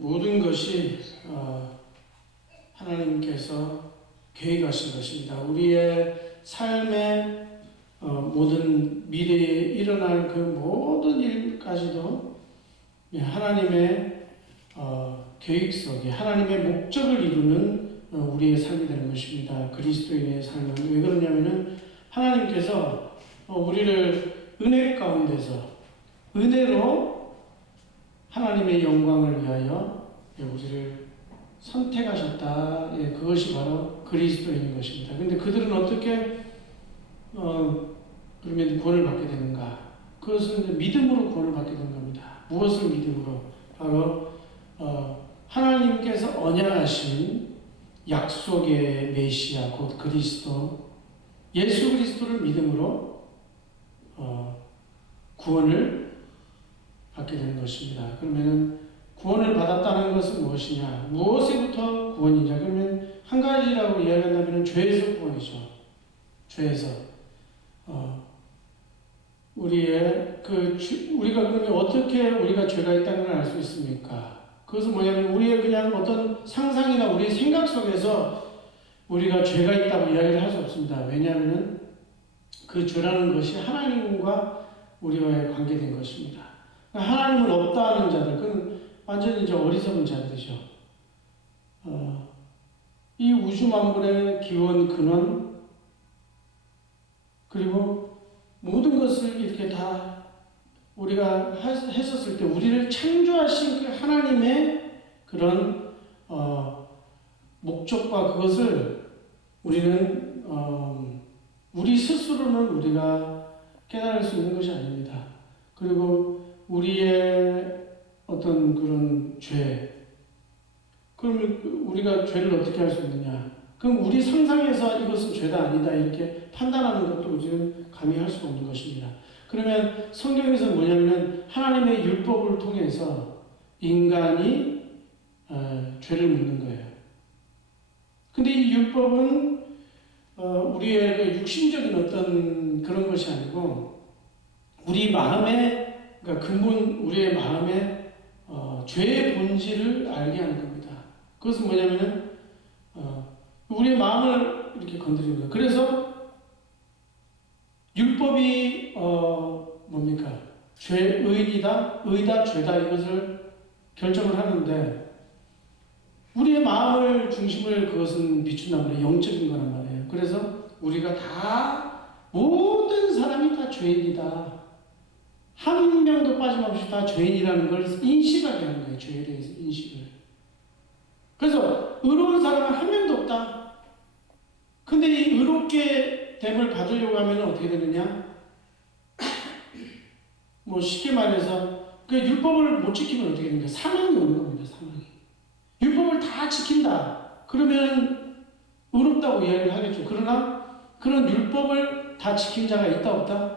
모든 것이 하나님께서 계획하신 것입니다. 우리의 삶의 모든 미래에 일어날 그 모든 일까지도 하나님의 계획 속에 하나님의 목적을 이루는 우리의 삶이 되는 것입니다. 그리스도인의 삶은 왜 그러냐면은 하나님께서 우리를 은혜 가운데서 은혜로 하나님의 영광을 위하여 우리를 선택하셨다. 그것이 바로 그리스도인 것입니다. 근데 그들은 어떻게 그러면 구원을 받게 되는가? 그것은 믿음으로 구원을 받게 되는 겁니다. 무엇을 믿음으로? 바로 하나님께서 언약하신 약속의 메시아 곧 그리스도 예수 그리스도를 믿음으로 구원을 받게 되는 것입니다. 그러면은 구원을 받았다는 것은 무엇이냐? 무엇에부터 구원이냐? 그러면 한 가지라고 이야기한다면 죄에서 구원이죠. 죄에서 우리의 우리가 그러면 어떻게 우리가 죄가 있다는 걸 알 수 있습니까? 그것은 뭐냐면 우리의 그냥 어떤 상상이나 우리의 생각 속에서 우리가 죄가 있다고 이야기를 할 수 없습니다. 왜냐하면은 그 죄라는 것이 하나님과 우리와의 관계된 것입니다. 하나님을 없다 하는 자들, 그건 완전히 이제 어리석은 자들이죠. 이 우주 만물의 기원, 근원, 그리고 모든 것을 이렇게 다 우리가 했었을 때 우리를 창조하신 그 하나님의 그런 목적과 그것을 우리는 우리 스스로는 우리가 깨달을 수 있는 것이 아닙니다. 그리고 우리의 어떤 그런 죄, 그러면 우리가 죄를 어떻게 할 수 있느냐? 그럼 우리 상상에서 이것은 죄다 아니다 이렇게 판단하는 것도 우리는 감히 할 수가 없는 것입니다. 그러면 성경에서 뭐냐면 하나님의 율법을 통해서 인간이 죄를 묻는 거예요. 근데 이 율법은 우리의 그 육신적인 어떤 그런 것이 아니고 우리 마음의 그러니까 근본 우리의 마음의 죄의 본질을 알게 하는 겁니다. 그것은 뭐냐면은 우리의 마음을 이렇게 건드리는 거예요. 그래서 율법이 뭡니까? 의이다, 죄다 이것을 결정을 하는데 우리의 마음을 중심을 그것은 비춘단 말이에요. 영적인 거란 말이에요. 그래서 우리가 다 모든 사람이 다 죄인이다. 한 명도 빠짐없이 다 죄인이라는 걸 인식하게 하는 거예요. 죄에 대해서 인식을. 그래서 의로운 사람은 한 명도 없다. 근데 이 의롭게 됨을 받으려고 하면 어떻게 되느냐? 뭐 쉽게 말해서 그 율법을 못 지키면 어떻게 되는가? 사망이 오는 겁니다. 사망이. 율법을 다 지킨다. 그러면 의롭다고 이야기를 하겠죠. 그러나 그런 율법을 다 지킨 자가 있다 없다?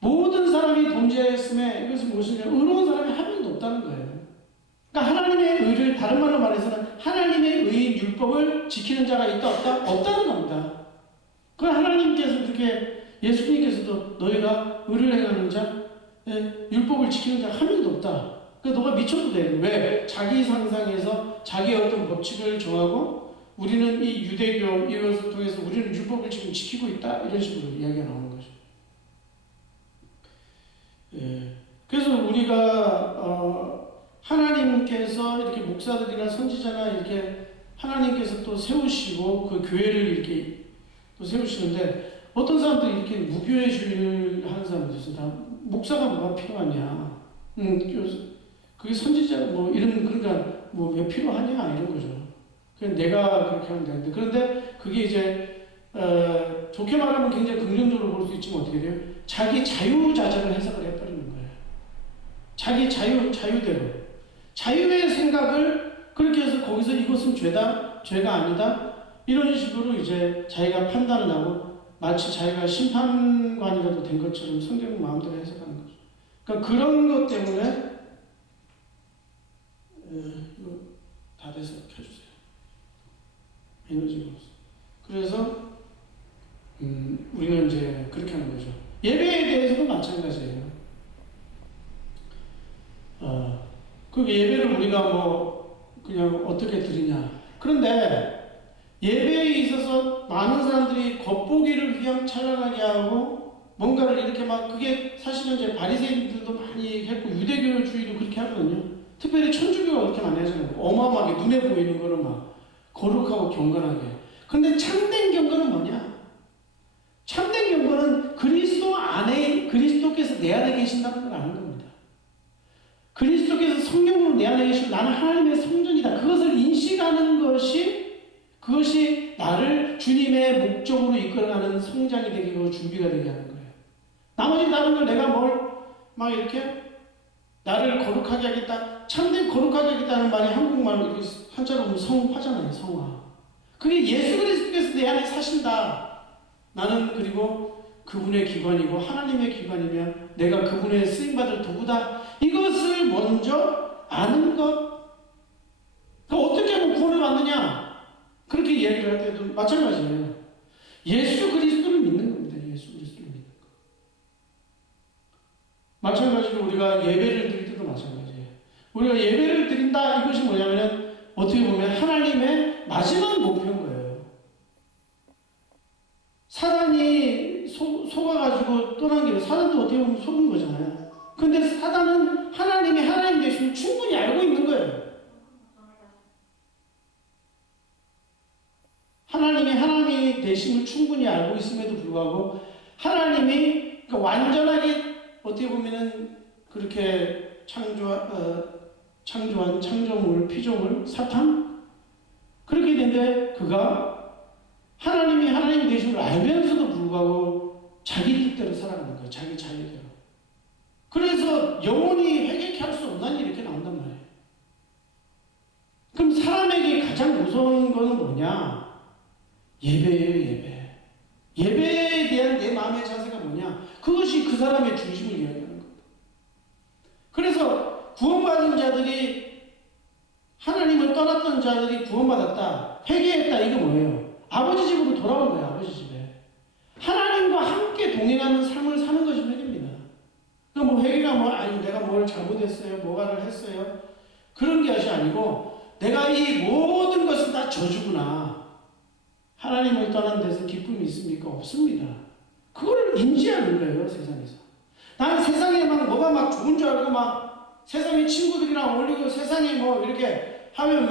모든 사람이 범죄했음에 이것은 무엇이냐? 의로운 사람이 한 명도 없다는 거예요. 그러니까 하나님의 의를 다른 말로 말해서는 하나님의 의인 율법을 지키는 자가 있다 없다? 없다는 겁니다. 그 하나님께서 그렇게 예수님께서도 너희가 의를 행하는 자, 율법을 지키는 자 한 명도 없다. 그러니까 너가 미쳐도 돼. 왜? 자기 상상에서 자기의 어떤 법칙을 정하고 우리는 이 유대교 이것을 통해서 우리는 율법을 지금 지키고 있다 이런 식으로 이야기가 나오는 거죠. 그래서 우리가 하나님께서 이렇게 목사들이나 선지자나 이렇게 하나님께서 또 세우시고 그 교회를 이렇게 또 세우시는데 어떤 사람들이 이렇게 무교회주의를 하는 사람들이 있어요. 다 목사가 뭐가 필요하냐? 그게 선지자 뭐 이런 그러니까 뭐 왜 필요하냐 이런 거죠. 그냥 내가 그렇게 하면 되는데 그런데 그게 이제 좋게 말하면 굉장히 긍정적으로 볼 수 있지만 어떻게 돼요? 자기 자유자재를 해석을 해버리는 거예요. 자기 자유대로. 자유의 생각을 그렇게 해서 거기서 이것은 죄다, 죄가 아니다, 이런 식으로 이제 자기가 판단을 하고 마치 자기가 심판관이라도 된 것처럼 성경 마음대로 해석하는 거죠. 그러니까 그런 것 때문에 이거 다 돼서 켜주세요. 에너지가 없어. 그래서 우리는 이제 그렇게 하는 거죠. 예배에 대해서도 마찬가지예요. 그 예배를 우리가 뭐 그냥 어떻게 드리냐. 그런데 예배에 있어서 많은 사람들이 겉보기를 휘황찬란하게 하고 뭔가를 이렇게 막 그게 사실은 이제 바리새인들도 많이 했고 유대교주의도 그렇게 하거든요. 특별히 천주교가 그렇게 많이 하잖아요. 어마어마하게 눈에 보이는 거를 막 거룩하고 경건하게. 근데 참된 경건은 뭐냐? 참된 경건은 그리스도 안에 그리스도께서 내 안에 계신다는 걸 아는 겁니다. 그리스도께서 성령으로 내 안에 계시고 나는 하나님의 성전이다. 그것을 인식하는 그것이 나를 주님의 목적으로 이끌어가는 성장이 되게 하고 준비가 되게 하는 거예요. 나머지 다른 걸 내가 막 이렇게 나를 거룩하게 하겠다. 참된 거룩하게 하겠다는 말이 한국말로 이렇게 한자로 보면 성화잖아요. 성화. 그게 예수 그리스도께서 내 안에 사신다. 나는 그리고 그분의 기관이고 하나님의 기관이며 내가 그분의 쓰임받을 도구다. 이것을 먼저 아는 것. 그러니까 어떻게 하면 구원을 받느냐? 그렇게 이야기를 할 때도 마찬가지예요. 예수 그리스도를 믿는 겁니다. 예수 그리스도를 믿는 것. 마찬가지로 우리가 예배를 드릴 때도 마찬가지예요. 우리가 예배를 드린다. 이것이 뭐냐면 어떻게 보면 하나님의 마지막 목표인 거예요. 사단이 속아가지고 떠난 게 사단도 어떻게 보면 속은 거잖아요. 근데 사단은 하나님이 하나님 되심을 충분히 알고 있는 거예요. 하나님이 하나님이 되심을 충분히 알고 있음에도 불구하고 하나님이 그러니까 완전하게 어떻게 보면은 그렇게 창조한 창조물, 피조물, 사탄 그렇게 되는데 그가 하나님이 하나님 되심을 알면서도 불구하고 자기 뜻대로 살아가는 거예요. 자기 자유대로. 그래서 영원히 회개케 할 수 없는 일이 이렇게 나온단 말이에요. 그럼 사람에게 가장 무서운 거는 뭐냐? 예배예요, 예배. 예배에 대한 내 마음의 자세가 뭐냐? 그것이 그 사람의 중심을 이야기하는 겁니다. 그래서 구원받은 자들이 하나님을 떠났던 자들이 구원받았다. 회개했다. 이거 뭐예요? 아버지 집으로 돌아온 거예요. 아버지 집에. 하나님과 함께 동행하는 삶을 사는 것이 회개입니다. 그러니까 뭐 회개가 아니 내가 뭘 잘못했어요. 뭐가를 했어요. 그런 것이 아니고 내가 이 모든 것은 다 저주구나. 하나님을 떠난 데서 기쁨이 있습니까? 없습니다. 그걸 인지하는 거예요. 세상에서. 난 세상에 뭐가 좋은 줄 알고 세상에 친구들이랑 어울리고 세상에 이렇게 하면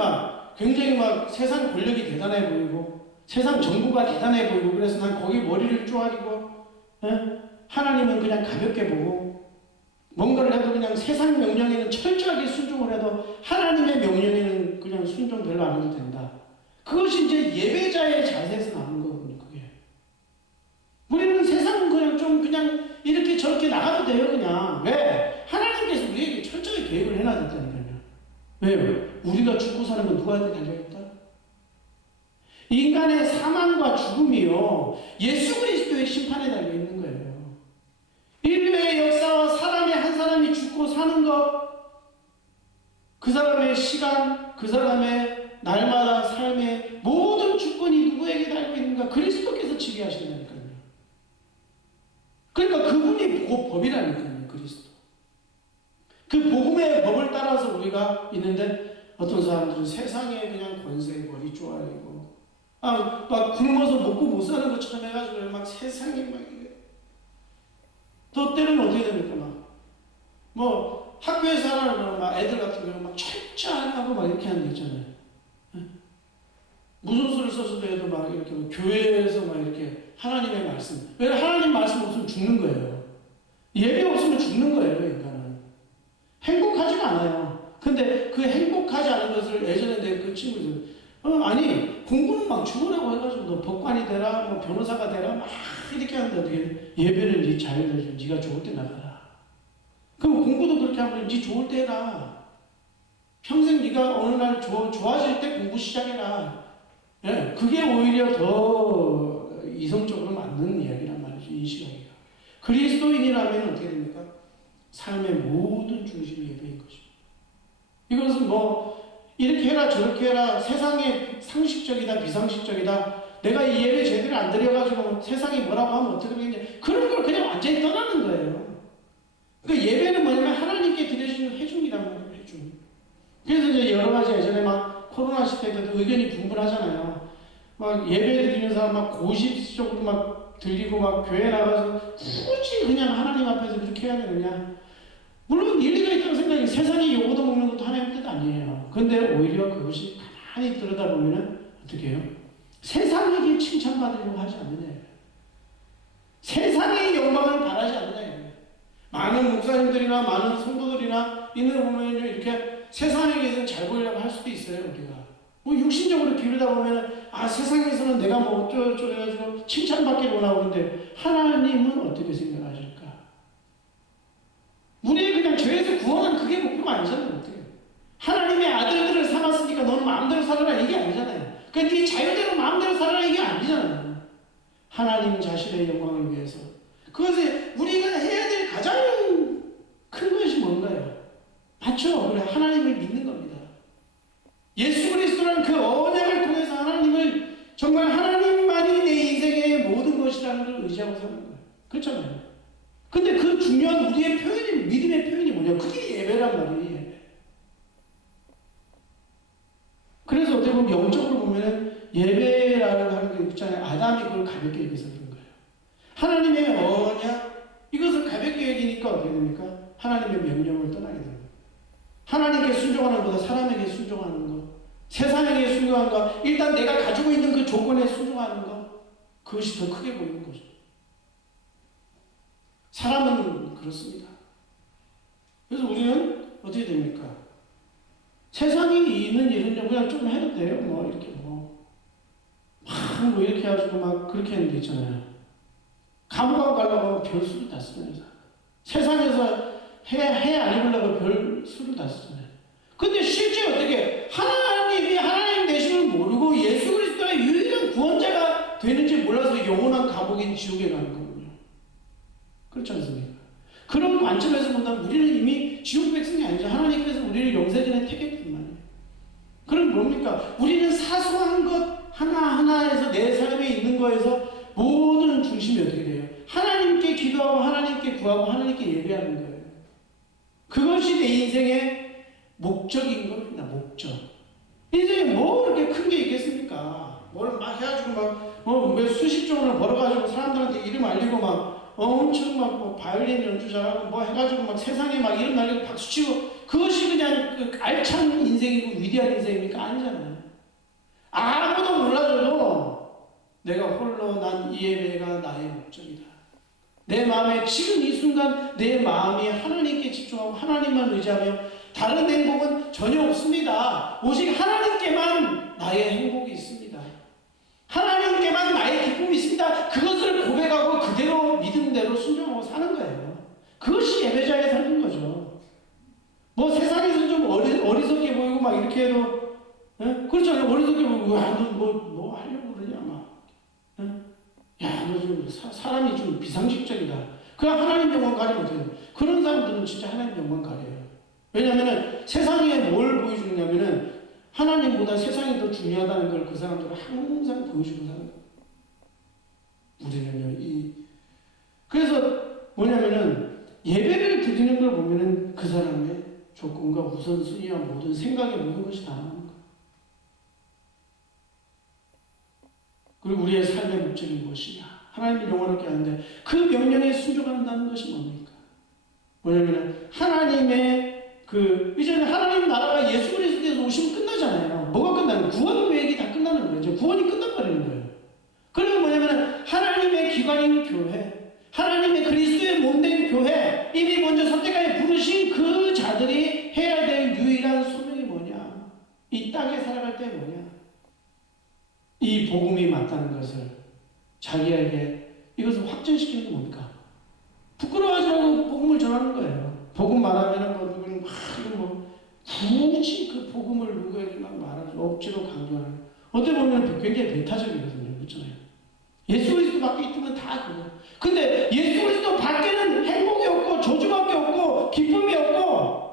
굉장히 세상 권력이 대단해 보이고 세상 정부가 대단해 보이고 그래서 난 거기 머리를 쪼아리고 하나님은 그냥 가볍게 보고 뭔가를 해도 그냥 세상 명령에는 철저하게 순종을 해도 하나님의 명령에는 그냥 순종 별로 안 해도 된다. 그것이 이제 예배자의 자세에서 나오는 거거든요. 그게. 우리는 세상은 그냥 이렇게 저렇게 나가도 돼요. 그냥. 왜? 하나님께서 우리에게 철저히 계획을 해놔졌다니까요. 왜요? 우리가 죽고 사는 건 누구한테 달려있다? 인간의 사망과 죽음이요. 예수 그리스도의 심판에 달려있는 거예요. 인류의 역사와 사람의 한 사람이 죽고 사는 것, 그 사람의 시간, 그 사람의 날마다 삶의 모든 주권이 누구에게 달려 있는가? 그리스도께서 지배하신다니까요. 그러니까 그분이 법이라니까요. 그리스도. 그 복음의 법을 따라서 우리가 있는데 어떤 사람들은 세상에 그냥 권세에 머리 쪼아리고 굶어서 먹고 못 사는 것처럼 해가지고 세상에 또 때로는 어떻게 됩니까? 학교에서 하는 애들 같은 경우는 철저하고 이렇게 하는 데 있잖아요. 무슨 수를 써서도 해도 이렇게 교회에서 이렇게 하나님의 말씀. 왜 하나님 말씀 없으면 죽는 거예요. 예배 없으면 죽는 거예요, 인간은. 행복하지가 않아요. 근데 그 행복하지 않은 것을 예전에 그 친구들 아니 공부는 죽으라고 해가지고 너 법관이 되라 변호사가 되라 이렇게 하는데 어떻게 예배는 네 자유를 네가 좋을 때 나가라. 그럼 공부도 그렇게 하면 네 좋을 때 해라. 평생 네가 어느 날 좋아질 때 공부 시작해라. 예, 그게 오히려 더 이성적으로 맞는 이야기란 말이죠. 이 시간이가. 그리스도인이라면 어떻게 됩니까? 삶의 모든 중심이 예배인 것입니다. 이것은 이렇게 해라 저렇게 해라 세상에 상식적이다 비상식적이다 내가 이 예배 제대로 안 드려가지고 세상이 뭐라고 하면 어떻게 되겠냐 그런 걸 그냥 완전히 떠나는 거예요. 그러니까 예배는 뭐냐면 하나님께 드려지는 회중이란 말이에요. 회중. 생활하실 때도 의견이 분분하잖아요. 막 예배 드리는 사람 막 고집적으로 막 들리고 막 교회 나가서 굳이 그냥 하나님 앞에서 그렇게 해야 되느냐. 물론 일리가 있다고 생각해. 세상이 요거도 먹는 것도 하나님 뜻 아니에요. 그런데 오히려 그것이 가만히 들여다보면은 어떻게 해요? 세상에게 칭찬받으려고 하지 않느냐. 세상의 영광을 바라지 않느냐. 많은 목사님들이나 많은 성도들이나 있는 보면 이렇게 세상에게서는 잘 보이려고 할 수도 있어요. 우리가 뭐 육신적으로 기르다 보면 세상에서는 내가 뭐 어쩌고저쩌고 해가지고 칭찬받기를 원하고 그러는데 하나님은 어떻게 생각하실까? 우리 그냥 죄에서 구원은 그게 목표가 아니잖아요. 어떻게 하나님의 아들들을 삼았으니까 너는 마음대로 살아라 이게 아니잖아요. 그러니까 네 자유대로 마음대로 살아라 이게 아니잖아요. 하나님 자신의 영광을 위해서 그것에 우리가 해야 될 가장 큰 것이 뭔가요? 맞죠? 그래, 하나님을 믿는 겁니다. 예수 그리스도라는 그 언약을 통해서 하나님을 정말 하나님만이 내 인생의 모든 것이라는 걸 의지하고 사는 거예요. 그렇잖아요. 근데 그 중요한 우리의 표현이, 믿음의 표현이 뭐냐? 그게 예배란 말이에요. 예배. 그래서 어떻게 보면 영적으로 보면 예배라는 하는 게 있잖아요. 아담이 그걸 가볍게 여겨서 그런 거예요. 하나님의 언약, 이것을 가볍게 여기니까 어떻게 됩니까? 하나님의 명령을 떠나게 됩니다. 하나님께 순종하는 것보다 사람에게 순종하는 것, 세상에게 순종하는 것, 일단 내가 가지고 있는 그 조건에 순종하는 것, 그것이 더 크게 보이는 거죠. 사람은 그렇습니다. 그래서 우리는 어떻게 됩니까? 세상에 있는 일은 그냥 좀 해도 돼요. 뭐 이렇게 뭐 이렇게 해가지고 막 그렇게 하는 게 있잖아요. 감옥 가려고 별수를 다 쓰면서 세상에서 해 안 입으려고 별수를 다 쓰잖아요. 근데 실제 어떻게 하나님이 하나님 되심을 모르고 예수 그리스도가 유일한 구원자가 되는지 몰라서 영원한 감옥인 지옥에 가는 거군요. 그렇지 않습니까? 그런 관점에서 본다면 우리는 이미 지옥 백성이 아니죠. 하나님께서 우리를 영세전에 택했단 말이에요. 그럼 뭡니까? 우리는 사소한 것 하나하나에서 내 삶에 있는 거에서 모든 중심이 어떻게 돼요? 하나님께 기도하고 하나님께 구하고 하나님께 예배하는 거예요. 그것이 내 인생의 목적인 겁니다. 목적. 인생에 뭐 그렇게 큰 게 있겠습니까? 뭘 막 해가지고 몇 수십 종을 벌어가지고 사람들한테 이름 알리고 엄청 뭐 바이올린 연주 잘하고 뭐 해가지고 세상에 이름 날리고 박수치고 그것이 그냥 그 알찬 인생이고 위대한 인생입니까? 아니잖아요. 아무도 몰라줘도 내가 홀로 난 이 예배가 나의 목적이다. 내 마음에 지금 이 순간 내 마음이 하나님께 집중하고 하나님만 의지하며 다른 행복은 전혀 없습니다. 오직 하나님께만 나의 행복이 있습니다. 하나님께만 나의 기쁨이 있습니다. 그것을 고백하고 그대로 믿음대로 순종하고 사는 거예요. 그것이 예배자의 삶인 거죠. 뭐 세상에서 좀 어리석게 보이고 이렇게 해도 그렇잖아요. 어리석게 보이고 너 하려고 그러냐 야, 너 좀 사람이 좀 비상식적이다. 그냥 하나님 영광 가리면 어떻게 돼요? 그런 사람들은 진짜 하나님 영광 가려요. 왜냐하면 세상에 뭘 보여주느냐면은 하나님보다 세상이 더 중요하다는 걸 그 사람들은 항상 보여주고 사는 거예요. 우리는요, 그래서 뭐냐면은 예배를 드리는 걸 보면은 그 사람의 조건과 우선순위와 모든 생각의 모든 것이 다 나오는 거예요. 그리고 우리의 삶의 목적이 무엇이냐? 하나님을 영원하게 하는데 그 명령에 순종한다는 것이 뭡니까? 뭐냐면 하나님의 이제는 하나님 나라가 예수 그리스도께서 오시면 끝나잖아요. 뭐가 끝나는 거예요? 구원 계획이 다 끝나는 거예요. 이제 구원이 끝나버리는 거예요. 그리고 뭐냐면 하나님의 기관인 교회, 하나님의 그리스도의 몸된 교회, 이미 먼저 선택하여 부르신 그 자들이 해야 될 유일한 소명이 뭐냐? 이 땅에 살아갈 때 뭐냐? 이 복음이 맞다는 것을 자기에게 이것을 확증시키는 게 뭡니까? 부끄러워하지 말고 복음을 전하는 거예요. 복음 말하면은 누구는 굳이 그 복음을 누구에게 말하죠. 억지로 강조하는. 어떻게 보면 굉장히 배타적이거든요. 그렇잖아요. 예수 그리스도 밖에 있으면 다 그거예요. 근데 예수 그리스도 밖에는 행복이 없고 저주밖에 없고 기쁨이 없고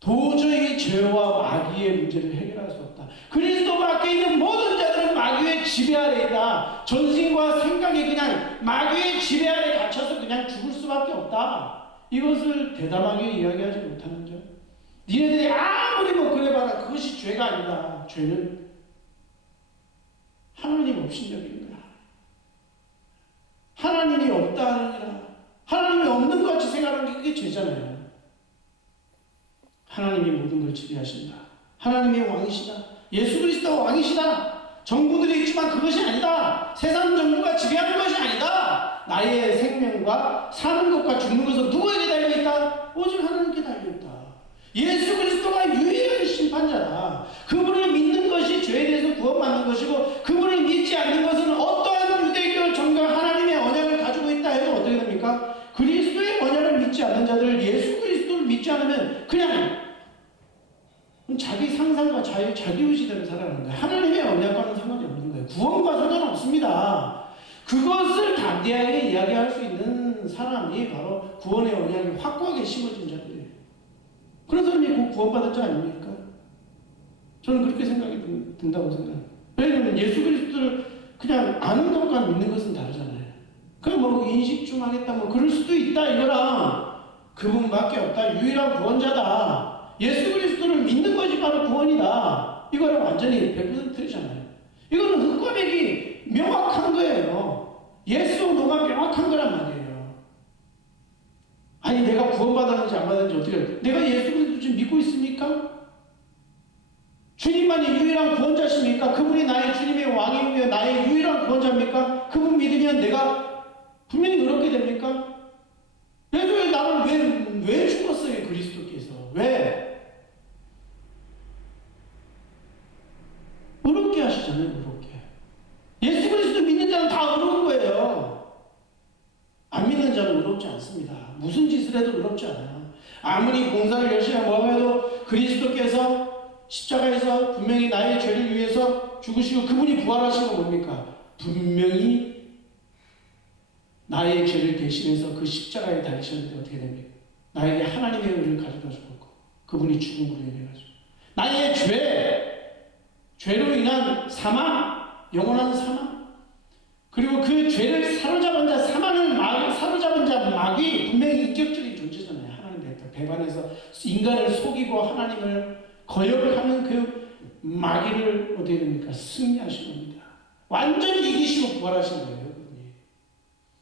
도저히 죄와 마귀의 문제를 해결할 수 없다. 그리스도 밖에 있는 모든 자들은 마귀의 지배 아래 있다. 전신과 생각이 그냥 마귀의 지배 아래 갇혀서 그냥 죽을 수밖에 없다. 이것을 대담하게 이야기하지 못하는 점. 니네들이 아무리 그래봐라 그것이 죄가 아니다. 죄는 하나님 없인 적인 거야. 하나님이 없다 하느니라. 하나님이 없는 것 같이 생각하는 게 그게 죄잖아요. 하나님이 모든 걸 지배하신다. 하나님이 왕이시다. 예수 그리스도가 왕이시다. 정부들이 있지만 그것이 아니다. 세상 정부가 지배하는 것이 아니다. 나의 생명과 사는 것과 죽는 것은 누구에게 달려있다? 오직 하나님께 달려있다. 예수 그리스도가 유일한 심판자다. 그분을 믿는 것이 죄에 대해서 구원받는 것이고, 그분을 믿지 않는 것은 어떠한 유대교 정당 하나님의 언약을 가지고 있다 해도 어떻게 됩니까? 그리스도의 언약을 믿지 않는 자들, 예수 그리스도를 믿지 않으면 그냥 자기 상상과 자기 의지대로 살아가는 거예요. 하나님의 언약과는 상관이 없는 거예요. 구원과 상관없습니다. 그것을 담대하게 이야기할 수 있는 사람이 바로 구원의 언약이 확고하게 심어진 자들이에요. 그런 사람이 곧 구원받은 자 아닙니까? 저는 그렇게 생각이 든다고 생각해요. 왜냐하면 예수 그리스도를 그냥 아는 것과 믿는 것은 다르잖아요. 그냥 뭐 인식좀 하겠다, 뭐 그럴 수도 있다 이거랑 그분밖에 없다, 유일한 구원자다. 예수 그리스도를 믿는 것이 바로 구원이다. 이거랑 완전히 100% 틀리잖아요. 이거는 흑과 백이 명확한 거예요. 예수 노가 명확한 거란 말이에요. 아니 내가 구원받았는지 안 받았는지 어떻게 해요? 내가 예수 그리스도 지금 믿고 있습니까? 주님만이 유일한 구원자십니까? 그분이 나의 주님의 왕이며 나의 유일한 구원자입니까? 그분 믿으면 내가 분명히 의롭게 됩니까? 왜 나를 왜 죽었어요? 그리스도께서 왜? 의롭게 하시잖아요. 의롭게. 예수 그리스도 믿는 자는 다 의로운 거예요. 안 믿는 자는 의롭지 않습니다. 무슨 짓을 해도 의롭지 않아요. 아무리 봉사를 열심히 모험해도 그리스도께서 십자가에서 분명히 나의 죄를 위해서 죽으시고 그분이 부활하신 건 뭡니까? 분명히 나의 죄를 대신해서 그 십자가에 달리셨는데 어떻게 됩니까? 나에게 하나님의 의를 가져다 주고 그분이 죽음으로 인해가지고 나의 죄로 인한 사망, 영원한 사망, 그리고 그 죄를 사로잡은 자, 사로잡은 자 마귀, 분명히 인격적인 존재잖아요. 하나님의 배반해서 인간을 속이고 하나님을 거역하는 그 마귀를 어떻게 됩니까? 승리하신 겁니다. 완전히 이기시고 부활하신 거예요. 그분이.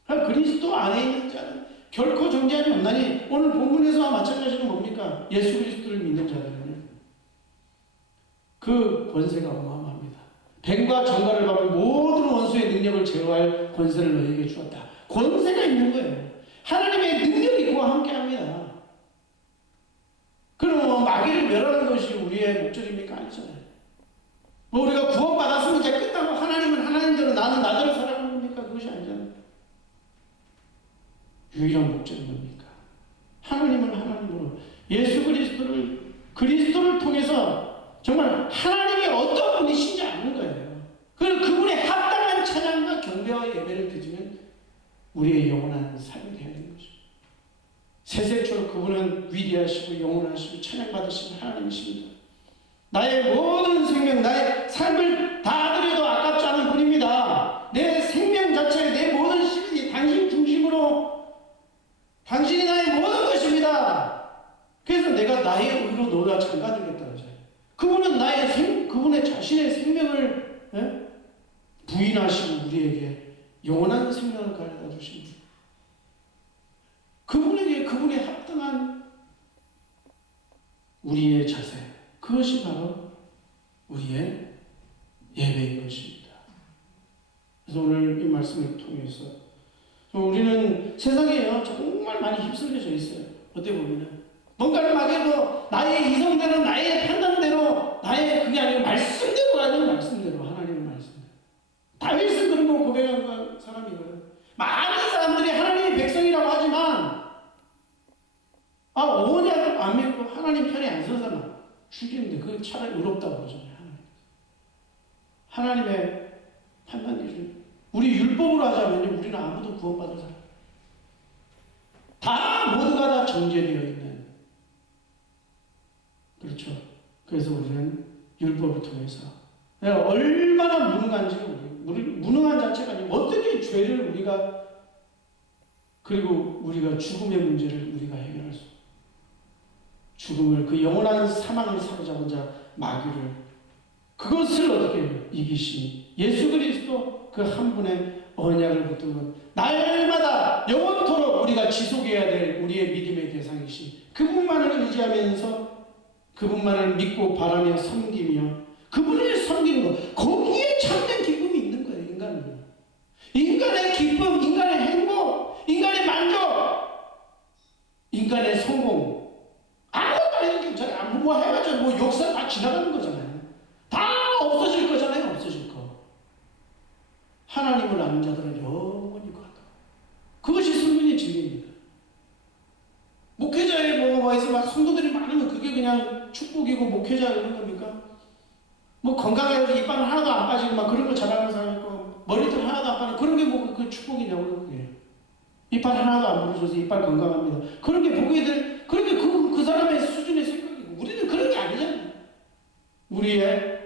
그러니까 그리스도 안에 있는 자는 결코 존재함이 없나니 오늘 본문에서와 마찬가지로 뭡니까? 예수 그리스도를 믿는 자들은요. 그 권세가 어마어마합니다. 뱀과 정갈을 밟은 모든 원수의 능력을 제어할 권세를 너희에게 주었다. 권세가 있는 거예요. 하나님의 능력이 그와 함께합니다. 그럼 뭐 마귀를 멸하는 것이 우리의 목적입니까? 아니잖아요. 뭐 우리가 구원받았으면 이제 끝나고 하나님은 하나님대로 나는 나대로 살아가는 겁니까? 그것이 아니잖아요. 유일한 목적이 뭡니까? 하나님은 하나님으로 예수 그리스도를 통해서 정말 하나님이 어떤 분이신지 아는 거예요. 그리고 그분의 합당한 찬양과 경배와 예배를 드리면 우리의 영원한 삶이 되어야 되는 것입니다. 세세초록 그분은 위대하시고 영원하시고 찬양받으시는 하나님이십니다. 나의 모든 생명, 나의 삶을 다 드려도 아깝지 않은 분입니다. 내 생명 자체, 내 모든 시간이 당신 중심으로 당신이 나의 모든 것입니다. 그래서 내가 나의 의로 너와 장가들겠다고 하잖아요. 그분은 그분의 자신의 생명을 부인하시고 우리에게 영원한 생명을 가져다 주십니다. 그분에게 그분의 합당한 우리의 자세, 그것이 바로 우리의 예배인 것입니다. 그래서 오늘 이 말씀을 통해서 우리는 세상에요 정말 많이 휩쓸려져 있어요. 어떻게 보면은 뭔가를 막 해도 나의 이성대로 나의 판단대로 나의 그게 아니고 말씀대로 아니고 말씀대로 하나님의 말씀대로. 다윗은 그런 거 고백한 사람이거든요. 많은 사람들이 하나님의 백성이라고 하지만 언약 안 믿고 하나님 편에 안 서는 사람 죽이는데 그게 차라리 의롭다고 그러잖아요. 하나님의 판단 기준. 우리 율법으로 하자면요 우리는 아무도 구원받을 사람 다 모두가 다 정죄되어 있는. 그렇죠. 그래서 우리는 율법을 통해서 내가 얼마나 무능한지 무능한 자체가 아니고 어떻게 죄를 우리가 그리고 우리가 죽음의 문제를 우리가 해결할 수 죽음을 그 영원한 사망을 사로잡은 자 마귀를 그것을 어떻게 이기시니 예수 그리스도 그 한 분의 언약을 붙들고 날마다 영원토록 우리가 지속해야 될 우리의 믿음의 대상이신 그분만을 의지하면서 그분만을 믿고 바라며 섬기며 그분을 섬기는 것, 거기에 참된 기쁨이 있는 거예요. 인간은 인간의 기쁨, 인간의 행복, 인간의 만족, 인간의 성공 아무것도 아니도 괜찮아요. 뭐 해가지고 뭐 역사 다 지나가는 거잖아요. 다 없어질 거잖아요. 없어질 거. 하나님을 아는 자들은 영원히 거하다. 그것이 승리의 진리입니다. 목회자의 뭐가 있어 막 성도들이 많으면 그게 그냥 축복이고 목회자 이런 겁니까? 뭐 건강해서 이빨 하나도 안 빠지고 막 그런 거 잘하는 사람 있고 머리털 하나도 안 빠지고 그런 게 뭐 그 축복이냐고요. 그게 이빨 하나도 안 부러져서 이빨 건강합니다. 그런 게 보게 될 그런 게 그 사람의 수준의 생각이고 우리는 그런 게 아니잖아요. 우리의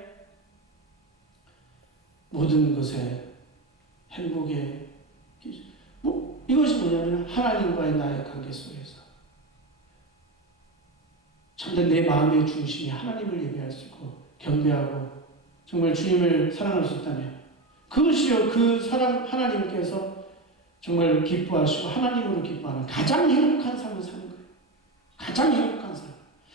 모든 것에 행복에 뭐 이것이 뭐냐면 하나님과의 나의 관계 속에서 참된 내 마음의 중심이 하나님을 예배할 수 있고 경배하고 정말 주님을 사랑할 수 있다면 그것이요 그 사랑 하나님께서 정말 기뻐하시고 하나님으로 기뻐하는 가장 행복한 삶을 사는 거예요. 가장 행복한 삶.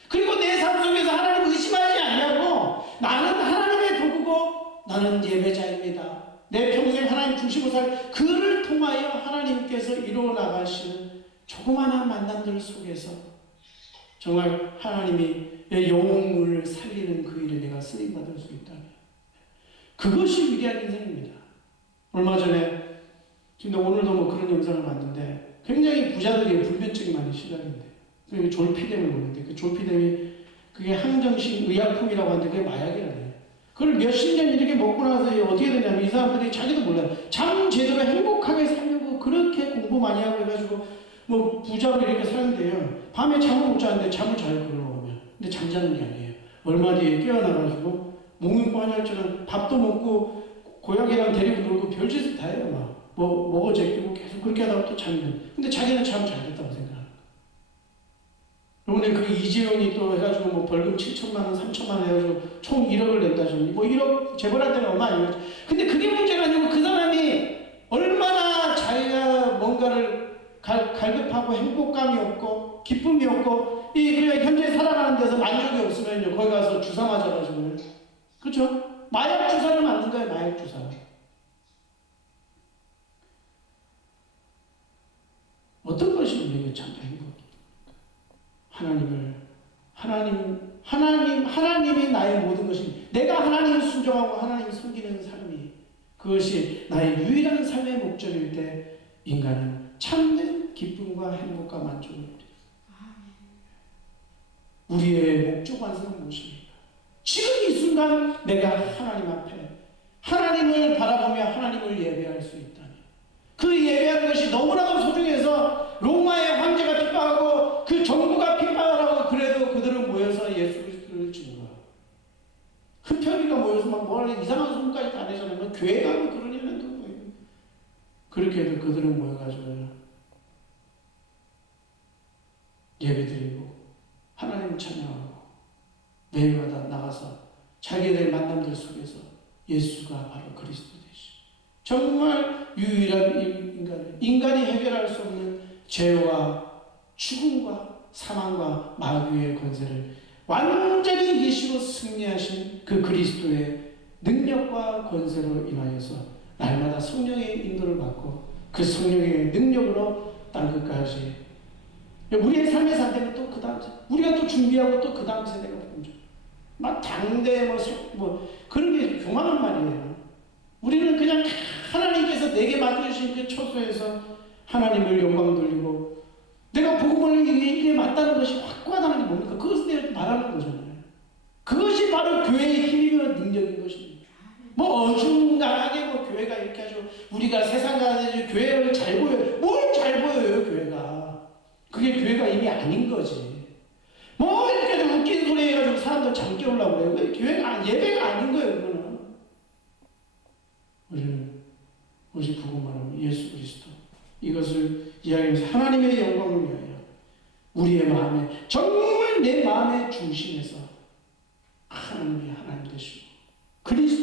그리고 내 삶 속에서 하나님을 의심하지 않냐고 나는 하나님의 도구고 나는 예배자입니다. 내 평생 하나님 중심으로 살 그를 통하여 하나님께서 이루어 나가시는 조그마한 만남들 속에서 정말 하나님이 내 영혼을 살리는 그 일에 내가 쓰임받을 수 있다면 그것이 위대한 인생입니다. 얼마 전에 근데 오늘도 뭐 그런 영상을 봤는데 굉장히 부자들이 불면증이 많이 시달린대. 그게 졸피뎀을 먹는데 그 졸피뎀이 그게 항정식 의약품이라고 하는데 그게 마약이라네요. 그걸 몇십 년 이렇게 먹고 나서 어떻게 되냐면 이 사람들이 자기도 몰라요. 잠 제대로 행복하게 살려고 그렇게 공부 많이 하고 해가지고 뭐 부자로 이렇게 사는데요. 밤에 잠을 못 자는데 잠을 자요 그걸 먹으면. 근데 잠자는 게 아니에요. 얼마 뒤에 깨어나가지고 목욕고 한약처럼 밥도 먹고 고양이랑 데리고 놀고 별짓을 다 해요. 막 뭐 먹어 제끼고 계속 그렇게 하다가 또 잠이 들어요. 근데 자기는 참 잘 됐다고 생각합니다. 이번에 그 이재용이 또 해가지고 뭐 벌금 7천만 원, 3천만 원 해가지고 총 1억을 낸다 좀. 뭐 1억 재벌할 때는 얼마 아니겠죠. 근데 그게 문제가 아니고 그 사람이 얼마나 자기가 뭔가를 갈급하고 행복감이 없고 기쁨이 없고 그냥 현재 살아가는 데서 만족이 없으면요 거기 가서 주사 맞아가지고 그렇죠? 마약 주사를 맞는 거예요. 마약 주사. 어떤 것이 우리에게 참된 행복입니까? 하나님이 나의 모든 것입니다. 내가 하나님을 순종하고 하나님을 섬기는 삶이 그것이 나의 유일한 삶의 목적일 때 인간은 참된 기쁨과 행복과 만족을 누립니다. 우리의 목적 완성은 무엇입니까? 지금 이 순간 내가 하나님 앞에 하나님을 바라보며 하나님을 예배할 수 있다면 그 예배하는 것이 너무나도 소중해서 로마의 황제가 핍박하고 그 정부가 핍박을 하고 그래도 그들은 모여서 예수 그리스도를 주는 거야. 흡혈이가 모여서 막 뭐하는 이상한 소문까지 다 내잖아요. 교회가 뭐 그런 일은 또 뭐예요. 그렇게 해도 그들은 모여가지고 예배드리고 하나님 찬양하고 매일마다 나가서 자기들의 만남들 속에서 예수가 바로 그리스도 되시. 정말 유일한 인간이 해결할 수 없는 죄와 죽음과 사망과 마귀의 권세를 완전히 이기시고 승리하신 그 그리스도의 능력과 권세로 인하여서 날마다 성령의 인도를 받고 그 성령의 능력으로 땅끝까지 우리의 삶의 상태는 또 그 다음 우리가 또 준비하고 또 그 다음 세대가 보죠. 막 당대 뭐 그런 게 교만한 말이에요. 우리는 그냥 하나님께서 내게 맡겨주신 그 초소에서 하나님을 영광 돌리고 내가 복음을 이게 맞다는 것이 확고하다는 게 뭡니까? 그것을 내가 말하는 거잖아요. 그것이 바로 교회의 힘이며 능력인 것입니다. 뭐 어중간하게 뭐 교회가 이렇게 하죠. 우리가 세상 가서 교회를 잘 보여요. 뭘 잘 보여요 교회가. 그게 교회가 이미 아닌 거지. 뭐 이렇게 웃긴 소리 해가지고 사람들 잠 깨우려고 그래요. 그게 교회가 예배가 아닌 거예요. 그거는. 우리는 오직 그것만 하면 예수 그리스도 이것을 이야기하면서 하나님의 영광을 위하여 우리의 마음에 정말 내 마음의 중심에서 하나님이 하나님 되시고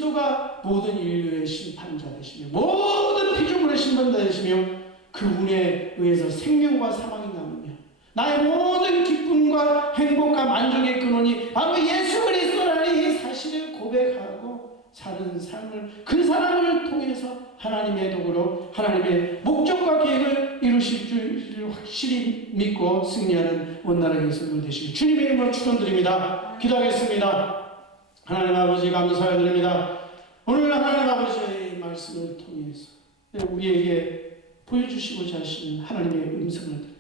그리스도가 모든 인류의 심판자 되시며 모든 피조물의 심판자 되시며 그 운에 의해서 생명과 사망이 나누며 나의 모든 기쁨과 행복과 만족의 근원이 바로 예수 그리스도라는 이 사실을 고백하고 사는 삶을 그 사람을 통해서 하나님의 도구로 하나님의 목적과 계획을 이루실 줄을 확실히 믿고 승리하는 원나라의 성도 되시길 주님의 이름으로 축원드립니다. 기도하겠습니다. 하나님 아버지 감사드립니다. 오늘 하나님 아버지의 말씀을 통해서 우리에게 보여주시고자 하시는 하나님의 음성을